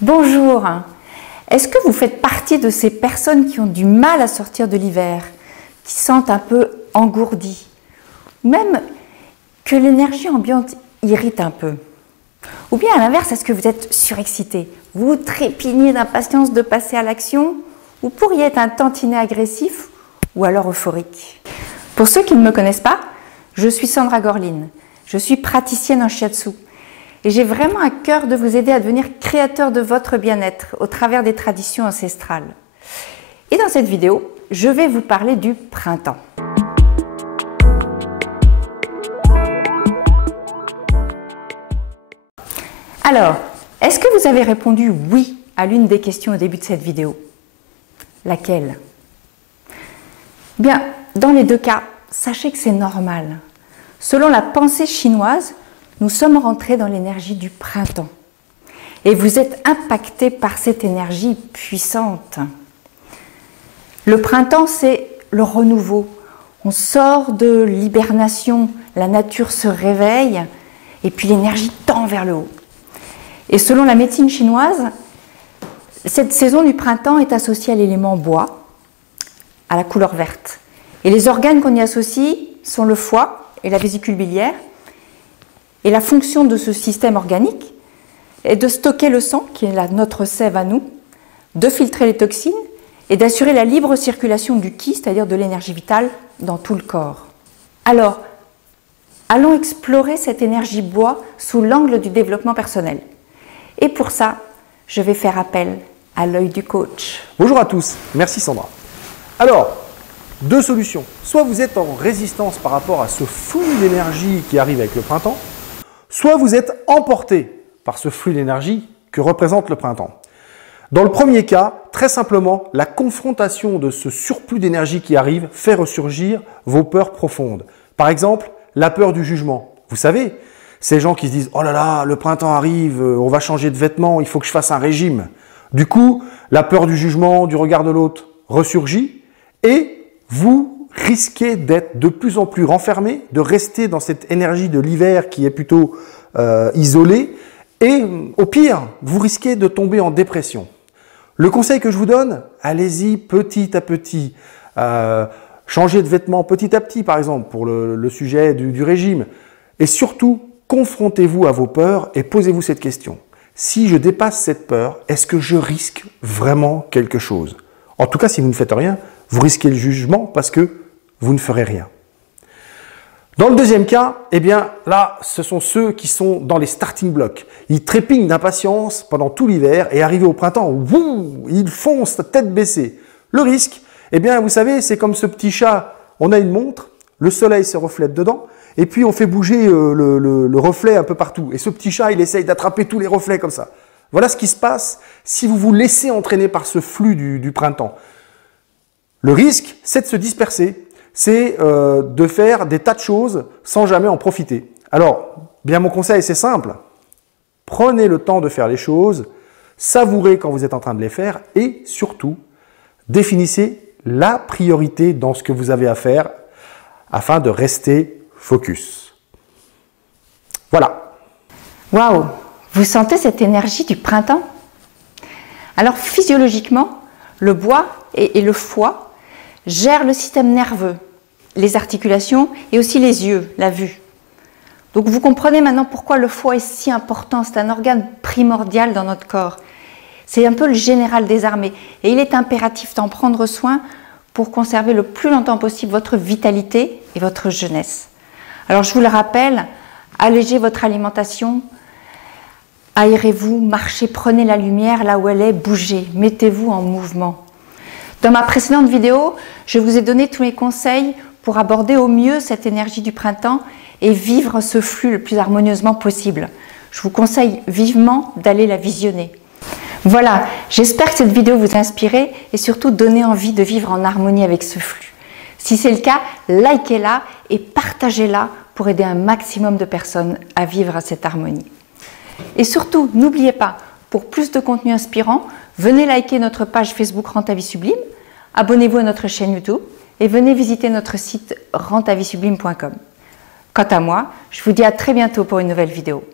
Bonjour. Est-ce que vous faites partie de ces personnes qui ont du mal à sortir de l'hiver, qui se sentent un peu engourdies, ou même que l'énergie ambiante irrite un peu? Ou bien à l'inverse, est-ce que vous êtes surexcité? Vous trépignez d'impatience de passer à l'action, ou pourriez être un tantinet agressif, ou alors euphorique? Pour ceux qui ne me connaissent pas, je suis Sandra Gorline. Je suis praticienne en shiatsu. Et j'ai vraiment à cœur de vous aider à devenir créateur de votre bien-être au travers des traditions ancestrales. Et dans cette vidéo, je vais vous parler du printemps. Alors, est-ce que vous avez répondu oui à l'une des questions au début de cette vidéo? Laquelle? Bien, dans les deux cas, sachez que c'est normal. Selon la pensée chinoise, nous sommes rentrés dans l'énergie du printemps. Et vous êtes impactés par cette énergie puissante. Le printemps, c'est le renouveau. On sort de l'hibernation, la nature se réveille, et puis l'énergie tend vers le haut. Et selon la médecine chinoise, cette saison du printemps est associée à l'élément bois, à la couleur verte. Et les organes qu'on y associe sont le foie et la vésicule biliaire. Et la fonction de ce système organique est de stocker le sang, qui est notre sève à nous, de filtrer les toxines et d'assurer la libre circulation du qi, c'est-à-dire de l'énergie vitale, dans tout le corps. Alors, allons explorer cette énergie bois sous l'angle du développement personnel. Et pour ça, je vais faire appel à l'œil du coach. Bonjour à tous, merci Sandra. Alors, deux solutions. Soit vous êtes en résistance par rapport à ce flux d'énergie qui arrive avec le printemps, soit vous êtes emporté par ce flux d'énergie que représente le printemps. Dans le premier cas, très simplement, la confrontation de ce surplus d'énergie qui arrive fait ressurgir vos peurs profondes. Par exemple, la peur du jugement. Vous savez, ces gens qui se disent « Oh là là, le printemps arrive, on va changer de vêtements, il faut que je fasse un régime ». Du coup, la peur du jugement, du regard de l'autre ressurgit et vous risquez d'être de plus en plus renfermé, de rester dans cette énergie de l'hiver qui est plutôt isolée et au pire, vous risquez de tomber en dépression. Le conseil que je vous donne, allez-y petit à petit. Changez de vêtements petit à petit, par exemple, pour le sujet du régime. Et surtout, confrontez-vous à vos peurs et posez-vous cette question. Si je dépasse cette peur, est-ce que je risque vraiment quelque chose? En tout cas, si vous ne faites rien, vous risquez le jugement parce que vous ne ferez rien. Dans le deuxième cas, eh bien là, ce sont ceux qui sont dans les starting blocks. Ils trépignent d'impatience pendant tout l'hiver et arrivés au printemps, wouh, ils foncent tête baissée. Le risque, eh bien vous savez, c'est comme ce petit chat, on a une montre, le soleil se reflète dedans et puis on fait bouger le reflet un peu partout. Et ce petit chat, il essaye d'attraper tous les reflets comme ça. Voilà ce qui se passe si vous vous laissez entraîner par ce flux du printemps. Le risque, c'est de se disperser, c'est de faire des tas de choses sans jamais en profiter. Alors, bien mon conseil, c'est simple. Prenez le temps de faire les choses, savourez quand vous êtes en train de les faire et surtout, définissez la priorité dans ce que vous avez à faire afin de rester focus. Voilà. Waouh! Vous sentez cette énergie du printemps? Alors physiologiquement, le bois et le foie gèrent le système nerveux, les articulations et aussi les yeux, la vue. Donc vous comprenez maintenant pourquoi le foie est si important, c'est un organe primordial dans notre corps. C'est un peu le général des armées et il est impératif d'en prendre soin pour conserver le plus longtemps possible votre vitalité et votre jeunesse. Alors je vous le rappelle, allégez votre alimentation, aérez-vous, marchez, prenez la lumière là où elle est, bougez, mettez-vous en mouvement. Dans ma précédente vidéo, je vous ai donné tous mes conseils pour aborder au mieux cette énergie du printemps et vivre ce flux le plus harmonieusement possible. Je vous conseille vivement d'aller la visionner. Voilà, j'espère que cette vidéo vous a inspiré et surtout donné envie de vivre en harmonie avec ce flux. Si c'est le cas, likez-la et partagez-la pour aider un maximum de personnes à vivre à cette harmonie. Et surtout, n'oubliez pas, pour plus de contenu inspirant, venez liker notre page Facebook Rends ta vie sublime, abonnez-vous à notre chaîne YouTube et venez visiter notre site rendtaviessublime.com. Quant à moi, je vous dis à très bientôt pour une nouvelle vidéo.